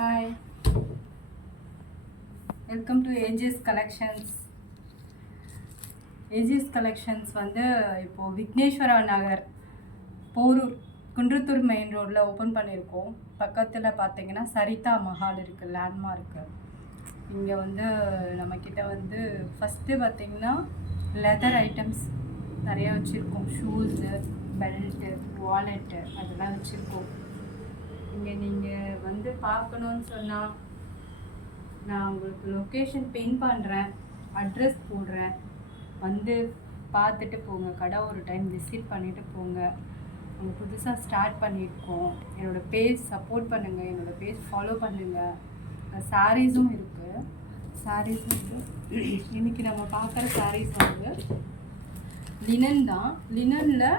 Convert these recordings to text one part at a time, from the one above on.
Hi, welcome to AGS Collections. AGS Collections வந்து இப்போது விக்னேஸ்வரா நகர் Porur Kundrathur main ரோடில் ஓப்பன் பண்ணியிருக்கோம். பக்கத்தில் பார்த்தீங்கன்னா சரிதா மஹால் இருக்குது, லேண்ட்மார்க்கு. இங்கே வந்து நம்மக்கிட்ட வந்து ஃபஸ்ட்டு பார்த்திங்கன்னா லெதர் ஐட்டம்ஸ் நிறையா வச்சுருக்கோம். ஷூஸு, பெல்ட்டு, வாலெட்டு அதெல்லாம் வச்சுருக்கோம். இங்கே நீங்கள் வந்து பார்க்கணுன்னு சொன்னால் நான் உங்களுக்கு லொக்கேஷன் பின் பண்ணுறேன், அட்ரஸ் போடுறேன். வந்து பார்த்துட்டு போங்க. கடை ஒரு டைம் விசிட் பண்ணிவிட்டு போங்க. நாங்கள் புதுசாக ஸ்டார்ட் பண்ணியிருக்கோம். என்னோடய பேஜ் சப்போர்ட் பண்ணுங்கள், என்னோடய பேஜ் ஃபாலோ பண்ணுங்கள். சாரீஸும் இருக்குது. இன்றைக்கி நம்ம பார்க்குற சாரீஸ் வந்து லினன் தான். லினனில்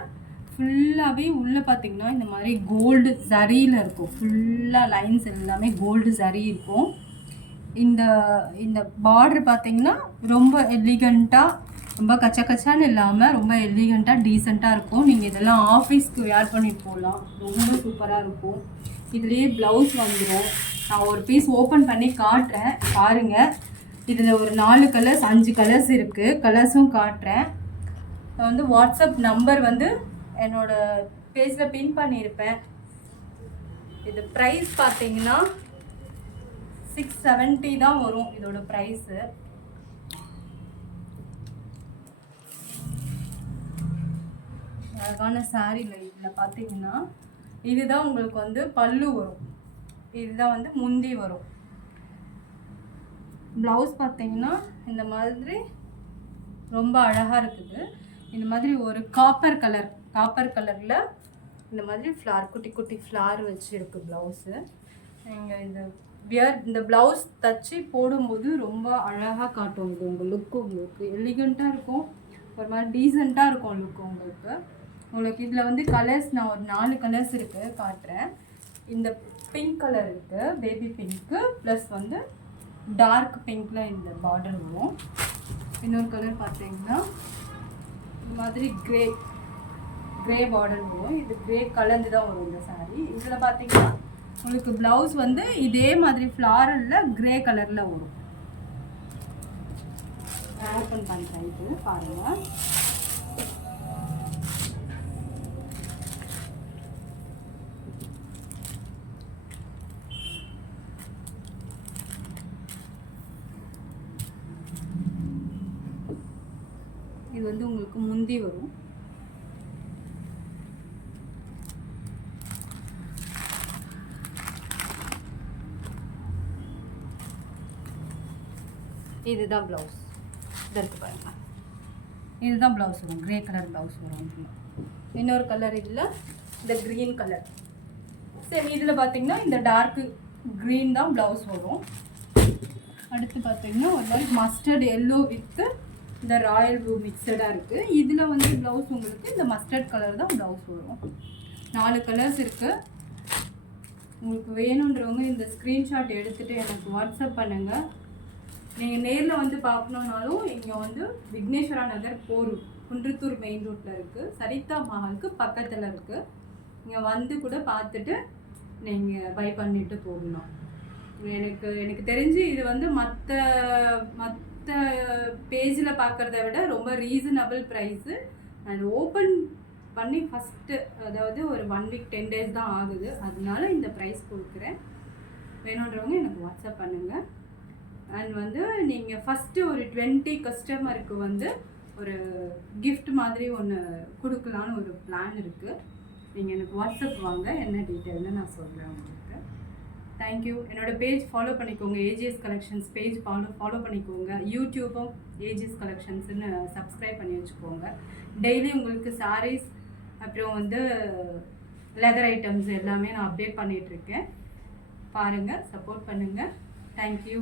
ஃபுல்லாகவே உள்ளே பார்த்திங்கன்னா இந்த மாதிரி கோல்டு ஜரியில் இருக்கும். ஃபுல்லாக லைன்ஸ் எல்லாமே கோல்டு ஜரி இருக்கும். இந்த இந்த பார்டர் பார்த்திங்கன்னா ரொம்ப எலிகண்ட்டாக, ரொம்ப கச்சான்னு இல்லாமல் ரொம்ப எலிகண்ட்டாக டீசெண்டாக இருக்கும். நீங்கள் இதெல்லாம் ஆஃபீஸ்க்கு வேர் பண்ணிட்டு போகலாம். ரொம்ப சூப்பராக இருக்கும். இதுலேயே ப்ளவுஸ் வந்துடும். நான் ஒரு பீஸ் ஓப்பன் பண்ணி காட்டுறேன், பாருங்கள். இதில் ஒரு 4 கலர்ஸ் 5 கலர்ஸ் இருக்குது. கலர்ஸும் காட்டுறேன். நான் வந்து வாட்ஸ்அப் நம்பர் வந்து என்னோடய பேஜில் பின் பண்ணியிருப்பேன். இது ப்ரைஸ் பார்த்தீங்கன்னா 670 தான் வரும் இதோட ப்ரைஸு. அழகான சாரீல இதில் பார்த்தீங்கன்னா இதுதான் உங்களுக்கு வந்து பல்லு வரும், இதுதான் வந்து முந்தி வரும். ப்ளவுஸ் பார்த்தீங்கன்னா இந்த மாதிரி ரொம்ப அழகாக இருக்குது. இந்த மாதிரி ஒரு காப்பர் கலரில் இந்த மாதிரி ஃப்ளார், குட்டி குட்டி ஃப்ளார் வச்சுருக்கு ப்ளவுஸு. நீங்கள் இந்த ப்ளவுஸ் தச்சு போடும்போது ரொம்ப அழகாக காட்டும். இது உங்கள் லுக்கு உங்களுக்கு எலிகண்ட்டாக இருக்கும், ஒரு மாதிரி டீசெண்டாக இருக்கும் லுக்கு உங்களுக்கு. இதில் வந்து கலர்ஸ் நான் ஒரு 4 கலர்ஸ் இருக்குது, காட்டுறேன். இந்த பிங்க் கலர் இருக்குது, பேபி பிங்க்கு, ப்ளஸ் வந்து டார்க் பிங்க்கில் இந்த பார்டர் வரும். இன்னொரு கலர் பார்த்தீங்கன்னா இந்த மாதிரி கிரே பார்டர் வரும். இது கிரே கலந்து தான் வரும் இந்த சாரீ. இதில் பார்த்தீங்கன்னா உங்களுக்கு ப்ளவுஸ் வந்து இதே மாதிரி ஃப்ளாரலில் கிரே கலரில் வரும். ஓப்பன் பண்ணுறேன், இது பாருங்கள். இது வந்து உங்களுக்கு முந்தி வரும். இதுதான் ப்ளவுஸ். இதற்கு பாருங்கள், இதுதான் ப்ளவுஸ் வரும். கிரே கலர் ப்ளவுஸ் வரும். இன்னொரு கலர் இதில் இந்த க்ரீன் கலர். சரி, இதில் பார்த்தீங்கன்னா இந்த டார்க்கு க்ரீன் தான் ப்ளவுஸ் வரும். அடுத்து பார்த்தீங்கன்னா ஒரு மாதிரி மஸ்டர்ட் எல்லோ வித்து இந்த ராயல் ப்ளூ மிக்சடாக இருக்குது. இதில் வந்து ப்ளவுஸ் உங்களுக்கு இந்த மஸ்டர்ட் கலர் தான் ப்ளவுஸ் வரும். 4 கலர்ஸ் இருக்குது. உங்களுக்கு வேணுன்றவங்க இந்த ஸ்க்ரீன்ஷாட் எடுத்துகிட்டு எனக்கு வாட்ஸ்அப் பண்ணுங்கள். நீங்கள் நேரில் வந்து பார்க்கணுன்னாலும் இங்கே வந்து விக்னேஸ்வரா நகர் போரூர் குன்றத்தூர் மெயின் ரோட்டில் இருக்குது. சரிதா மஹாலுக்கு பக்கத்தில் இருக்குது. நீங்கள் வந்து கூட பார்த்துட்டு நீங்கள் பை பண்ணிட்டு போகணும். எனக்கு தெரிஞ்சு இது வந்து மற்ற பேஜில் பார்க்குறத விட ரொம்ப ரீசனபிள் ப்ரைஸு. அண்ட் ஓப்பன் பண்ணி ஃபஸ்ட்டு, அதாவது ஒரு 1 வீக் 10 டேஸ் தான் ஆகுது. அதனால இந்த ப்ரைஸ் கொடுக்குறேன். வேணுன்றவங்க எனக்கு வாட்ஸ்அப் பண்ணுங்கள். அண்ட் வந்து நீங்கள் ஃபஸ்ட்டு ஒரு 20 கஸ்டமருக்கு வந்து ஒரு கிஃப்ட் மாதிரி ஒன்று கொடுக்கலான்னு ஒரு பிளான் இருக்குது. நீங்கள் எனக்கு வாட்ஸ்அப் வாங்க, என்ன டீட்டெயில்னு நான் சொல்கிறேன் உங்களுக்கு. தேங்க்யூ. என்னோடய பேஜ் ஃபாலோ பண்ணிக்கோங்க, ஏஜிஎஸ் கலெக்ஷன்ஸ் பேஜ் ஃபாலோ பண்ணிக்கோங்க. யூடியூப்பும் ஏஜிஎஸ் கலெக்ஷன்ஸ்னு சப்ஸ்கிரைப் பண்ணி வச்சுக்கோங்க. டெய்லி உங்களுக்கு சாரீஸ் அப்புறம் வந்து லெதர் ஐட்டம்ஸ் எல்லாமே நான் அப்டேட் பண்ணிகிட்ருக்கேன். பாருங்கள், சப்போர்ட் பண்ணுங்கள். தேங்க்யூ.